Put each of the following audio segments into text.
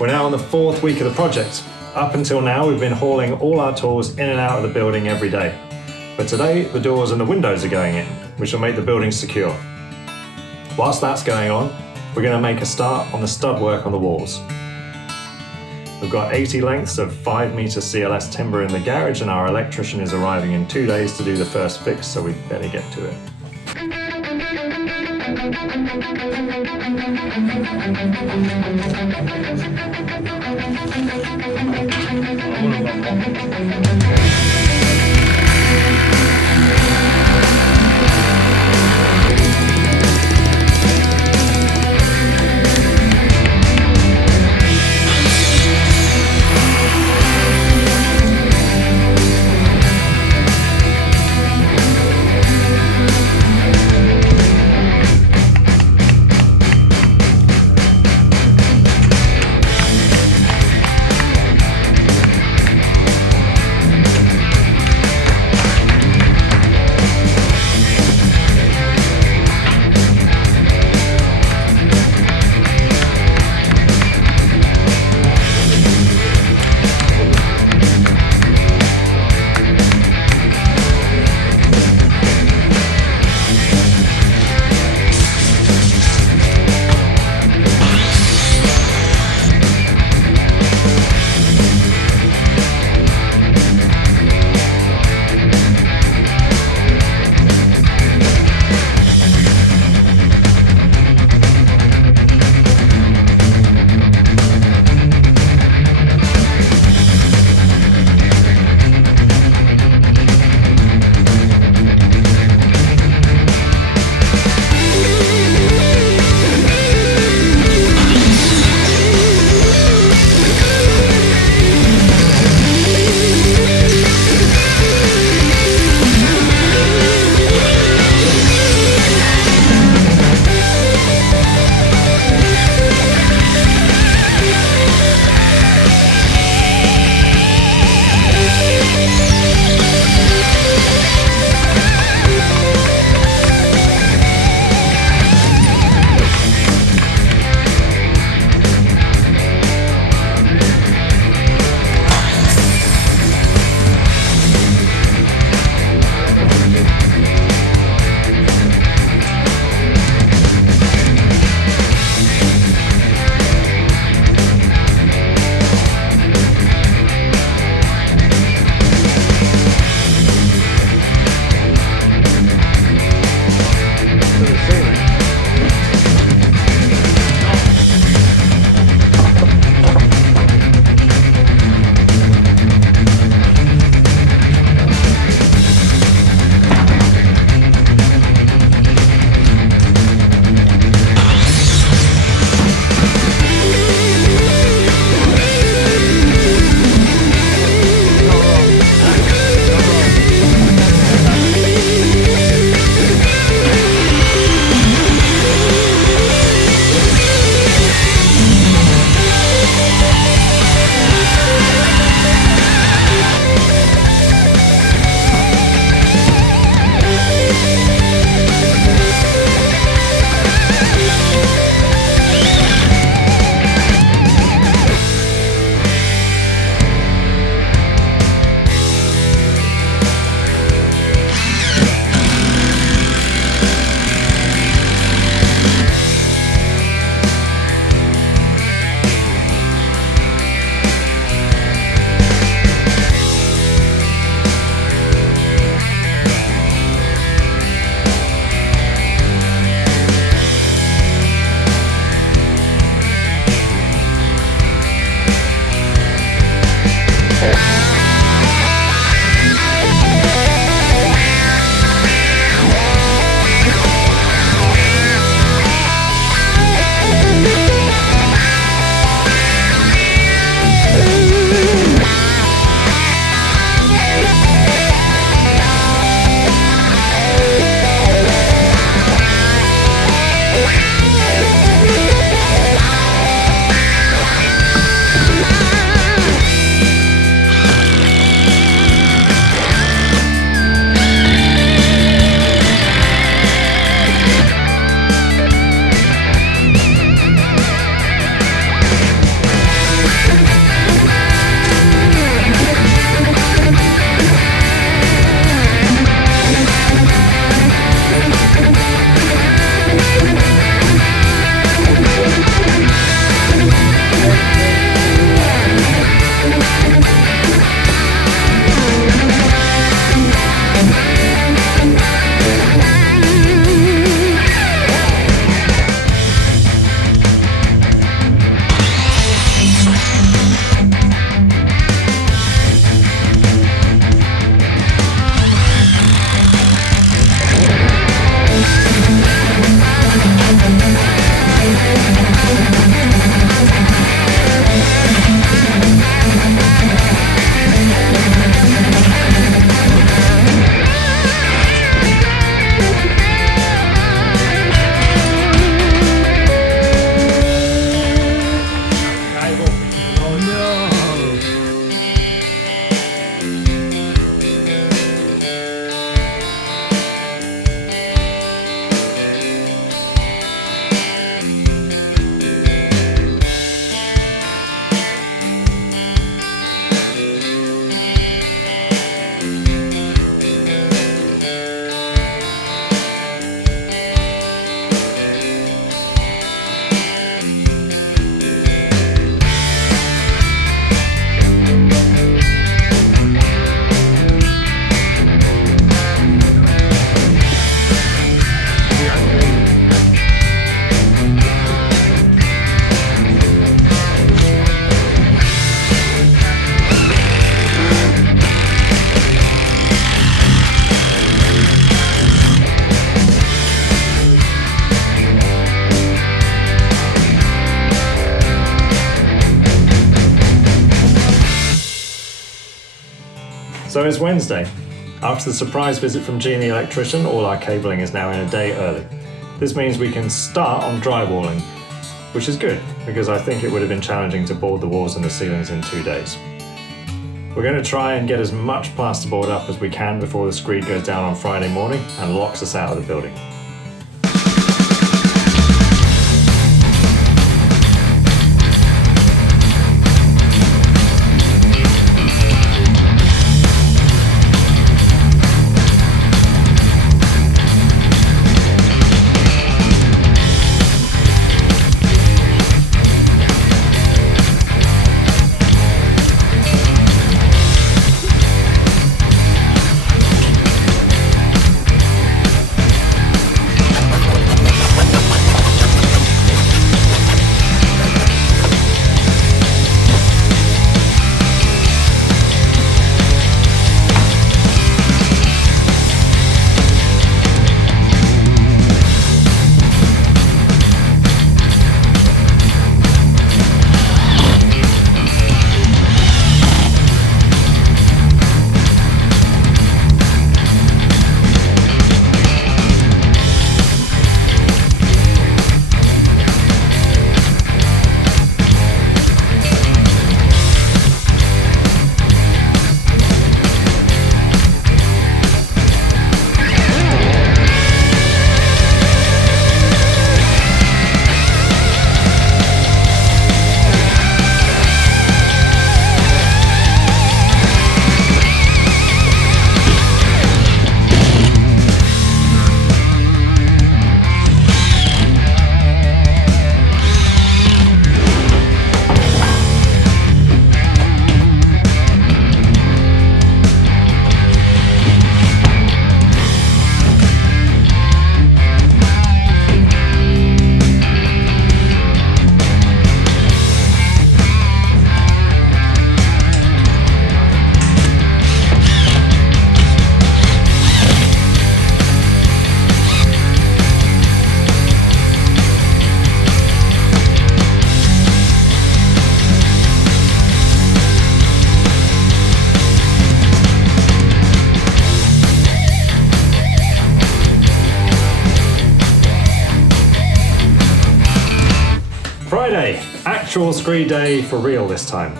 We're now on the 4th week of the project. Up until now, we've been hauling all our tools in and out of the building every day. But today, the doors and the windows are going in, which will make the building secure. Whilst that's going on, we're going to make a start on the stud work on the walls. We've got 80 lengths of 5 metre CLS timber in the garage, and our electrician is arriving in 2 days to do the first fix, so we better get to it. So it's Wednesday. After the surprise visit from Gene the electrician, all our cabling is now in a day early. This means we can start on drywalling, which is good because I think it would have been challenging to board the walls and the ceilings in 2 days. We're going to try and get as much plasterboard up as we can before the screed goes down on Friday morning and locks us out of the building. Friday, actual screed day for real this time.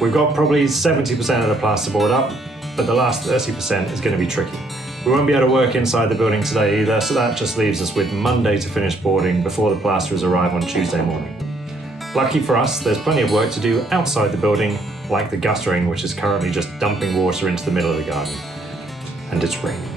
We've got probably 70% of the plasterboard up, but the last 30% is going to be tricky. We won't be able to work inside the building today either, so that just leaves us with Monday to finish boarding before the plasterers arrive on Tuesday morning. Lucky for us, there's plenty of work to do outside the building, like the guttering, which is currently just dumping water into the middle of the garden. And it's raining.